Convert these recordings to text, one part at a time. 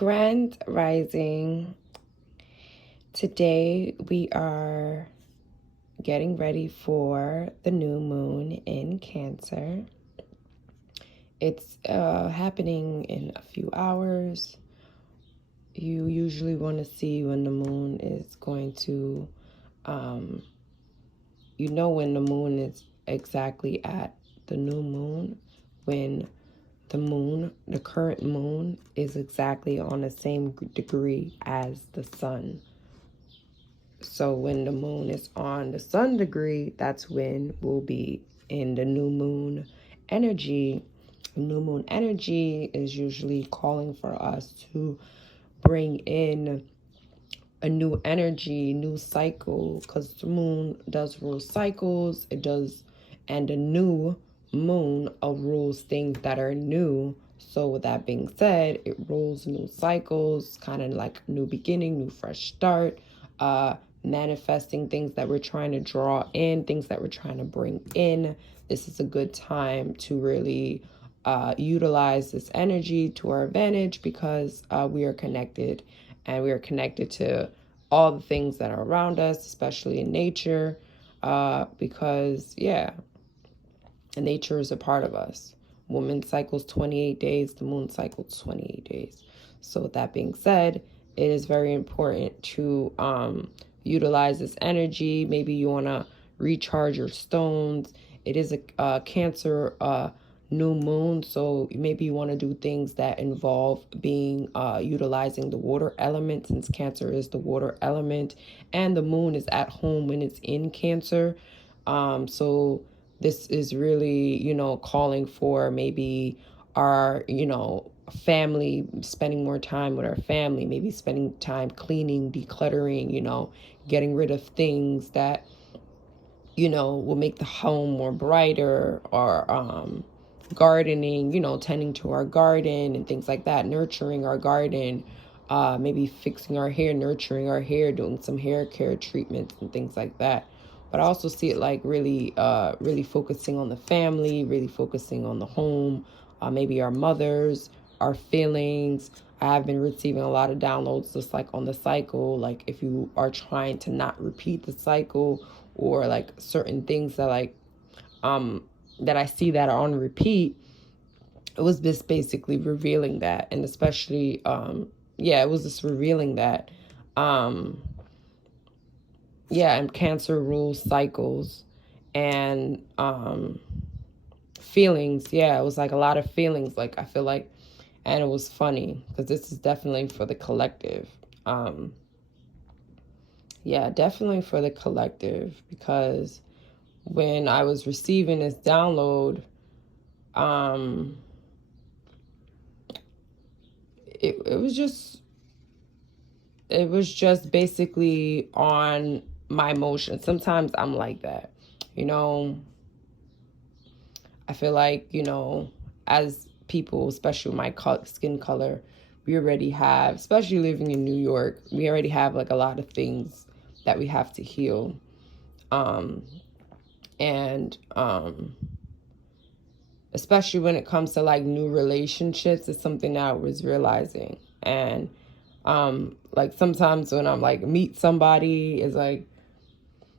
Grand Rising. Today we are getting ready for the new moon in Cancer. It's happening in a few hours. You usually want to see when the moon is going to, when the moon is exactly at the new moon, when the current moon is exactly on the same degree as the sun. So when the moon is on the sun degree, that's when we'll be in the new moon energy. New moon energy is usually calling for us to bring in a new energy, new cycle, because the moon does rule cycles. And a new moon rules things that are new. So with that being said, it rules new cycles, kind of like new beginning, new fresh start, manifesting things that we're trying to draw in, things that we're trying to bring in. This is a good time to really utilize this energy to our advantage, because we are connected, and we are connected to all the things that are around us, especially in nature, because nature is a part of us. Woman cycles 28 days, the moon cycles 28 days. So with that being said, it is very important to utilize this energy. Maybe you want to recharge your stones. It is a Cancer new moon, so maybe you want to do things that involve utilizing the water element, since Cancer is the water element, and the moon is at home when it's in Cancer. So this is really, calling for maybe our, family, spending more time with our family, maybe spending time cleaning, decluttering, getting rid of things that, will make the home more brighter, or gardening, tending to our garden and things like that, nurturing our garden, maybe fixing our hair, nurturing our hair, doing some hair care treatments and things like that. But I also see it like really focusing on the family, really focusing on the home, maybe our mothers, our feelings. I have been receiving a lot of downloads just like on the cycle, like if you are trying to not repeat the cycle, or like certain things that that I see that are on repeat. It was just basically revealing that, and especially it was just revealing that and Cancer rules cycles and feelings. It was like a lot of feelings, like I feel like, and it was funny because this is definitely for the collective. Definitely for the collective, because when I was receiving this download, it was just basically on my emotions. Sometimes I'm like that, I feel like, as people, especially my skin color, we already have, especially living in New York, we already have like a lot of things that we have to heal. Especially when it comes to like new relationships, it's something that I was realizing. And like sometimes when I'm like meet somebody, it's like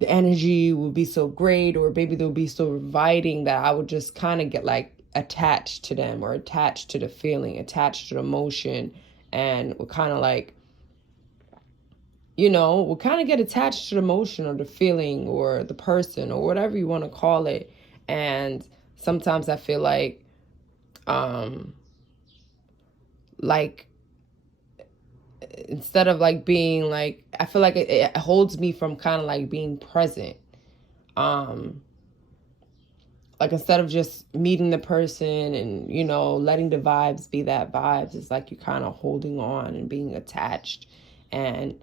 the energy will be so great, or maybe they'll be so inviting, that I would just kind of get like attached to them, or attached to the feeling, attached to the emotion, and we'll kind of like, we'll kind of get attached to the emotion or the feeling or the person or whatever you want to call it. And sometimes I feel like instead of like being like, I feel like it holds me from kind of like being present. Like instead of just meeting the person and, letting the vibes be that vibes, it's like you're kind of holding on and being attached. And,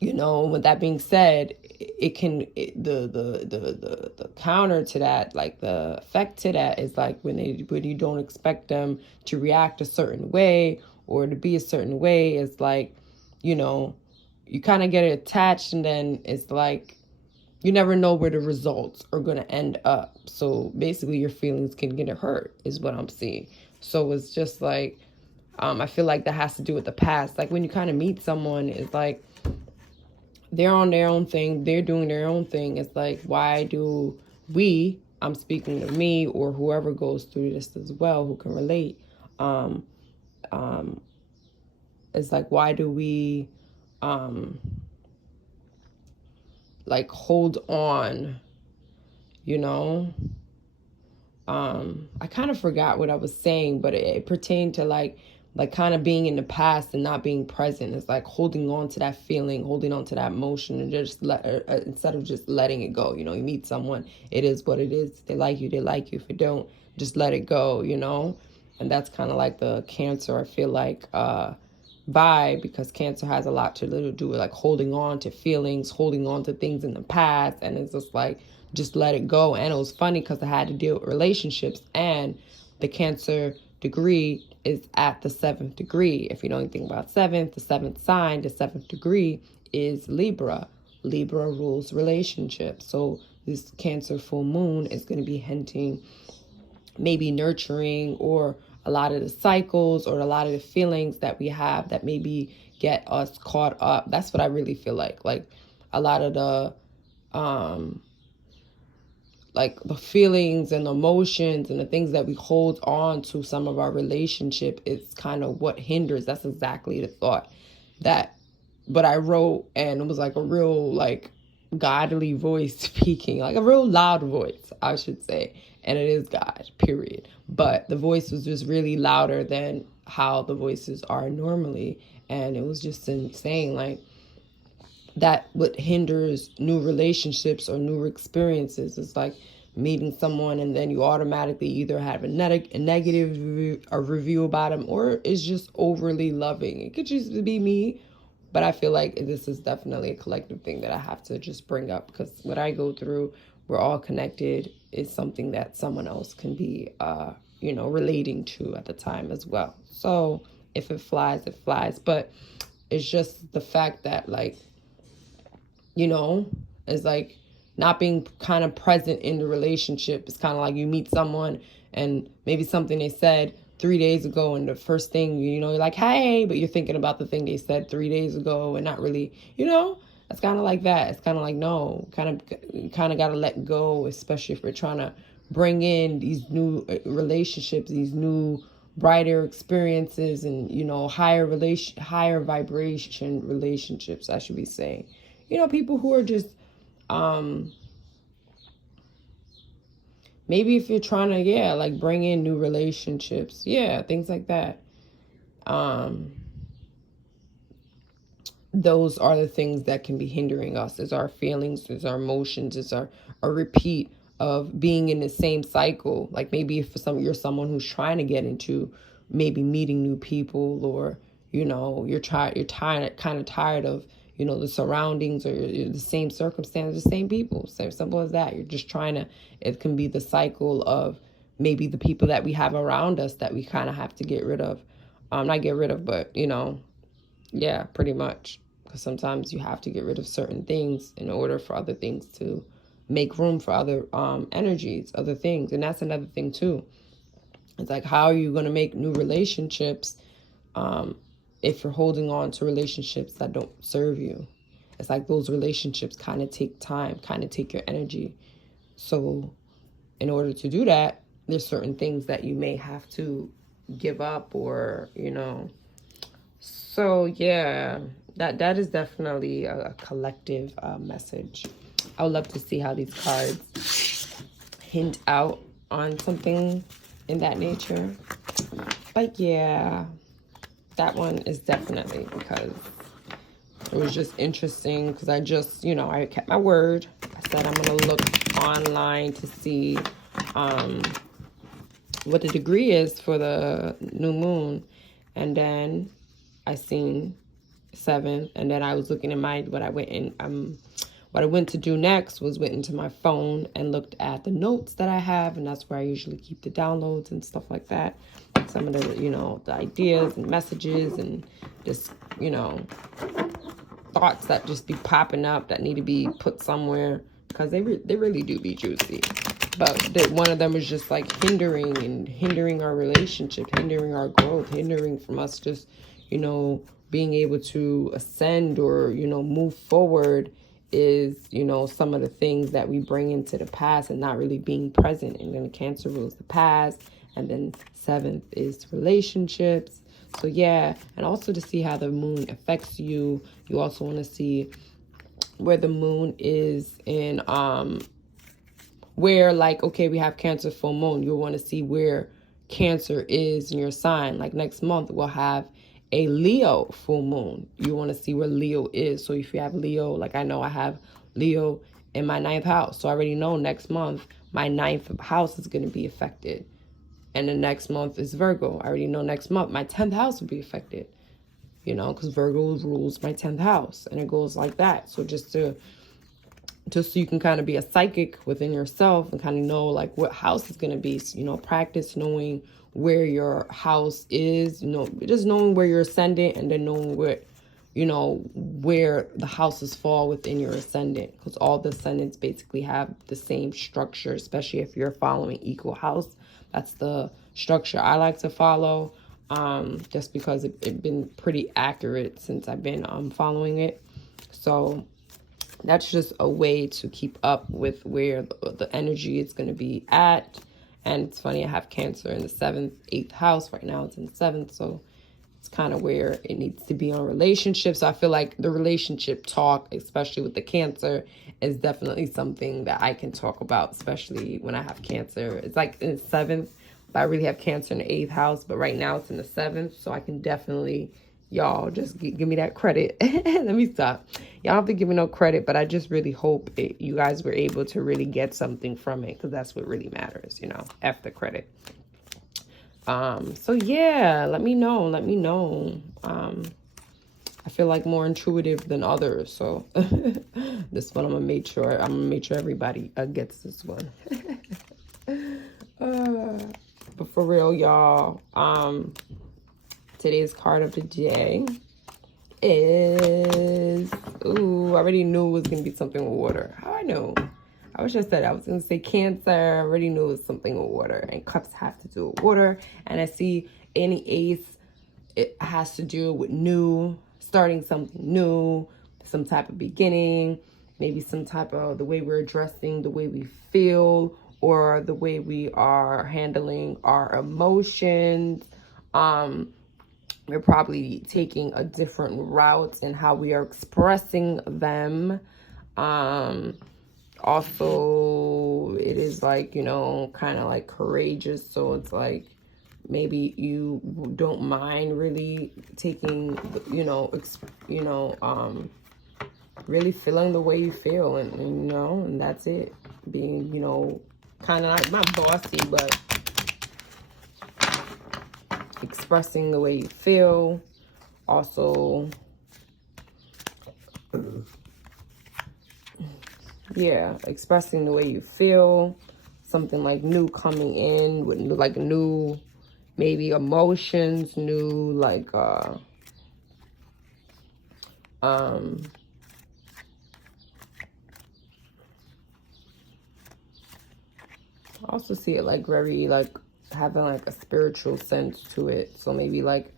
with that being said, the counter to that, like the effect to that, is like when you don't expect them to react a certain way or to be a certain way, it's like, you kind of get attached, and then it's like you never know where the results are going to end up. So basically your feelings can get hurt, is what I'm seeing. So it's just like, I feel like that has to do with the past. Like when you kind of meet someone, it's like they're on their own thing. They're doing their own thing. It's like, why do we, I'm speaking to me or whoever goes through this as well, who can relate. It's like, why do we, like hold on, you know? I kind of forgot what I was saying, but it pertained to like kind of being in the past and not being present. It's like holding on to that feeling, holding on to that emotion, and just instead of just letting it go. You know, you meet someone, it is what it is. They like you, they like you. If you don't, just let it go, you know? And that's kind of like the Cancer, I feel like, vibe, because Cancer has a lot to do with like holding on to feelings, holding on to things in the past. And it's just like, just let it go. And it was funny because I had to deal with relationships, and the Cancer degree is at the 7th degree. If you know anything about the seventh sign, the 7th degree is Libra. Libra rules relationships. So this Cancer full moon is going to be hinting, maybe nurturing, or a lot of the cycles or a lot of the feelings that we have that maybe get us caught up. That's what I really feel like. Like a lot of the like the feelings and the emotions and the things that we hold on to, some of our relationship, is kind of what hinders. That's exactly the thought that, but I wrote, and it was like a real like godly voice speaking, like a real loud voice, I should say. And it is God, period. But the voice was just really louder than how the voices are normally. And it was just saying like, that what hinders new relationships or new experiences is like meeting someone and then you automatically either have a negative review about them, or it's just overly loving. It could just be me, but I feel like this is definitely a collective thing that I have to just bring up, because what I go through, we're all connected, is something that someone else can be, relating to at the time as well. So if it flies, it flies. But it's just the fact that like, it's like not being kind of present in the relationship. It's kind of like you meet someone and maybe something they said 3 days ago, and the first thing, you're like, hey, but you're thinking about the thing they said 3 days ago and not really, it's kind of like that. It's kind of like, no, kind of got to let go, especially if we're trying to bring in these new relationships, these new brighter experiences, and, higher vibration relationships, I should be saying. People who are just, maybe if you're trying to, like bring in new relationships, things like that. Those are the things that can be hindering us, is our feelings, is our emotions, is a repeat of being in the same cycle. Like maybe if you're someone who's trying to get into maybe meeting new people, or, you're kind of tired of, the surroundings or the same circumstances, the same people, same simple as that. You're just trying to, it can be the cycle of maybe the people that we have around us that we kind of have to get rid of. Not get rid of, but, pretty much. Because sometimes you have to get rid of certain things in order for other things to make room for other energies, other things. And that's another thing too. It's like, how are you going to make new relationships if you're holding on to relationships that don't serve you? It's like those relationships kind of take time, kind of take your energy. So in order to do that, there's certain things that you may have to give up, or, So that is definitely a collective message. I would love to see how these cards hint out on something in that nature. But that one is definitely, because it was just interesting, because I just, I kept my word. I said I'm going to look online to see what the degree is for the new moon. And then I seen 7, and then I was looking at what I went to do next was went into my phone and looked at the notes that I have, and that's where I usually keep the downloads and stuff like that. Some of the, the ideas and messages and just, thoughts that just be popping up that need to be put somewhere, because they really do be juicy. but one of them is just like hindering our relationship, hindering our growth, hindering from us just, you know, being able to ascend or, you know, move forward, is, you know, some of the things that we bring into the past and not really being present. And then the Cancer rules the past, and then 7th is relationships. So yeah, and also to see how the moon affects you. You also want to see where the moon is in where, like, okay, we have Cancer full moon. You'll want to see where Cancer is in your sign. Like next month we'll have a Leo full moon. You want to see where Leo is. So if you have Leo, like I know I have Leo in my 9th house, so I already know next month my 9th house is going to be affected. And the next month is Virgo. I already know next month my 10th house will be affected, you know, because Virgo rules my 10th house, and it goes like that. So just so you can kind of be a psychic within yourself and kind of know like what house is going to be. So, you know, practice knowing where your house is, you know, just knowing where you're ascendant, and then knowing what, you know, where the houses fall within your ascendant, because all the ascendants basically have the same structure, especially if you're following equal house. That's the structure I like to follow, just because it's been pretty accurate since I've been following it. So that's just a way to keep up with where the energy is going to be at. And it's funny, I have Cancer in the 7th, 8th house. Right now it's in the 7th, so it's kind of where it needs to be on relationships. So I feel like the relationship talk, especially with the Cancer, is definitely something that I can talk about, especially when I have Cancer. It's like in the 7th, but I really have Cancer in the 8th house. But right now it's in the 7th, so I can definitely, y'all, just give me that credit. Let me stop. Y'all don't have to give me no credit, but I just really hope you guys were able to really get something from it, because that's what really matters, you know, F the credit. So yeah, let me know. I feel like more intuitive than others, so this one I'm gonna make sure everybody gets this one. But for real, y'all, today's card of the day is, ooh, I already knew it was gonna be something with water. How I know? I wish I said I was going to say Cancer. I already knew it was something with water. And cups have to do with water. And I see any ace, it has to do with new, starting something new, some type of beginning, maybe some type of the way we're addressing, the way we feel, or the way we are handling our emotions. We're probably taking a different route in how we are expressing them. Also, it is like, you know, kind of like courageous. So it's like maybe you don't mind really taking, you know, really feeling the way you feel, and you know, and that's it. Being, you know, kind of like not bossy, but expressing the way you feel. Also, yeah, expressing the way you feel. Something like new coming in with like new, maybe emotions, new like I also see it like very like having like a spiritual sense to it. So maybe like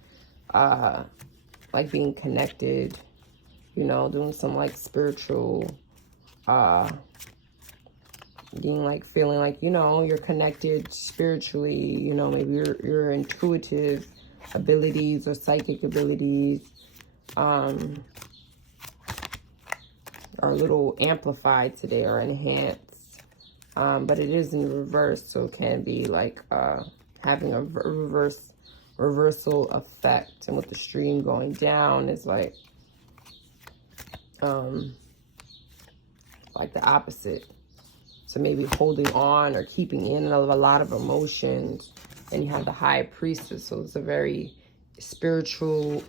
being connected, you know, doing some like spiritual being like feeling like, you know, you're connected spiritually, you know, maybe your intuitive abilities or psychic abilities are a little amplified today or enhanced, but it is in reverse, so it can be like having a reversal effect. And with the stream going down, is like the opposite. So maybe holding on or keeping in a lot of emotions. And you have the High Priestess, so it's a very spiritual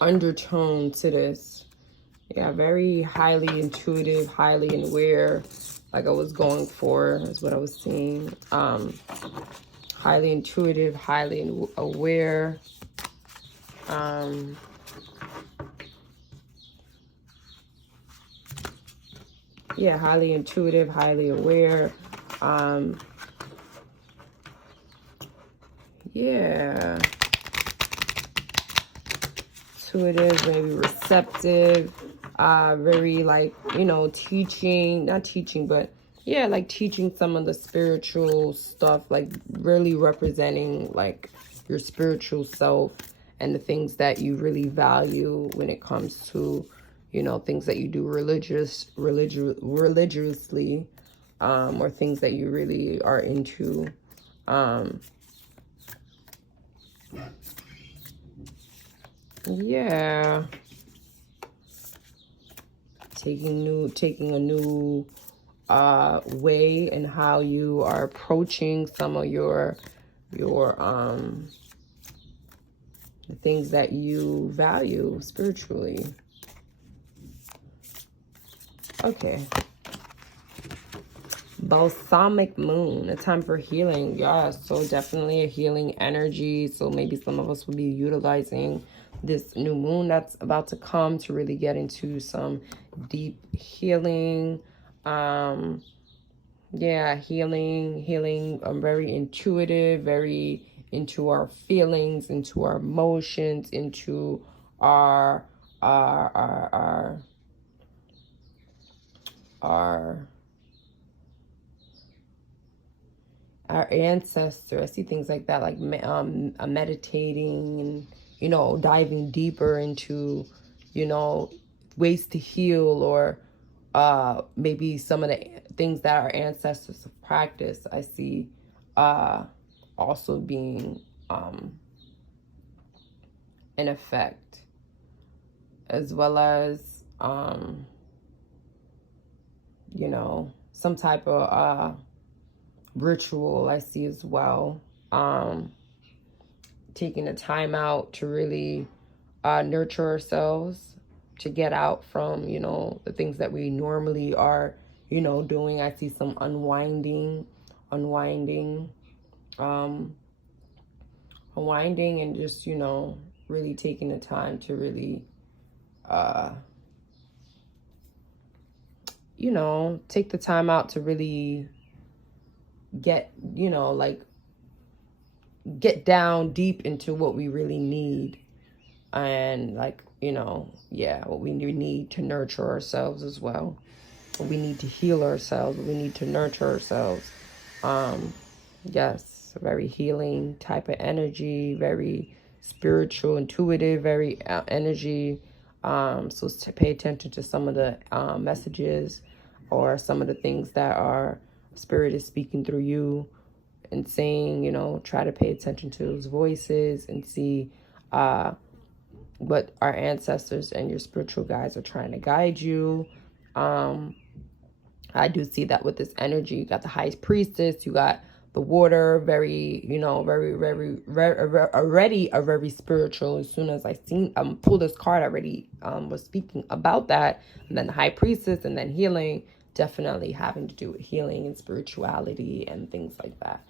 undertone to this. Yeah, very highly intuitive, highly aware, like I was going for, is what I was seeing. Highly intuitive, highly aware. yeah, highly intuitive, highly aware. Yeah. Intuitive, very receptive, very like, you know, teaching, not teaching, but yeah, like teaching some of the spiritual stuff, like really representing like your spiritual self and the things that you really value when it comes to, you know, things that you do religiously, or things that you really are into. Yeah. Taking a new way in how you are approaching some of your the things that you value spiritually. Okay. Balsamic moon, a time for healing. Yeah, so definitely a healing energy. So maybe some of us will be utilizing this new moon that's about to come to really get into some deep healing. Yeah, healing. Very intuitive, very into our feelings, into our emotions, into our our our our our our ancestor. I see things like that, like meditating and, you know, diving deeper into, you know, ways to heal, or maybe some of the things that our ancestors have practiced. I see also being in effect, as well as you know, some type of ritual I see as well. Taking the time out to really nurture ourselves, to get out from, you know, the things that we normally are, you know, doing. I see some unwinding, and just, you know, really taking the time to really, you know, take the time out to really get, you know, like get down deep into what we really need, and like, you know, yeah, what we need to nurture ourselves as well. We need to heal ourselves. We need to nurture ourselves. Yes, very healing type of energy, very spiritual, intuitive, very energy. So to pay attention to some of the messages, or some of the things that our spirit is speaking through you and saying, you know, try to pay attention to those voices and see what our ancestors and your spiritual guides are trying to guide you. I do see that with this energy. You got the high priestess, you got the water, very, you know, already a very spiritual. As soon as I seen pull this card, already was speaking about that. And then the high priestess, and then healing, definitely having to do with healing and spirituality and things like that.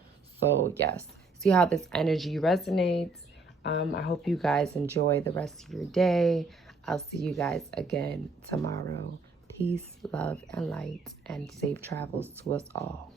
So yes, see how this energy resonates. I hope you guys enjoy the rest of your day. I'll see you guys again tomorrow. Peace, love, and light, and safe travels to us all.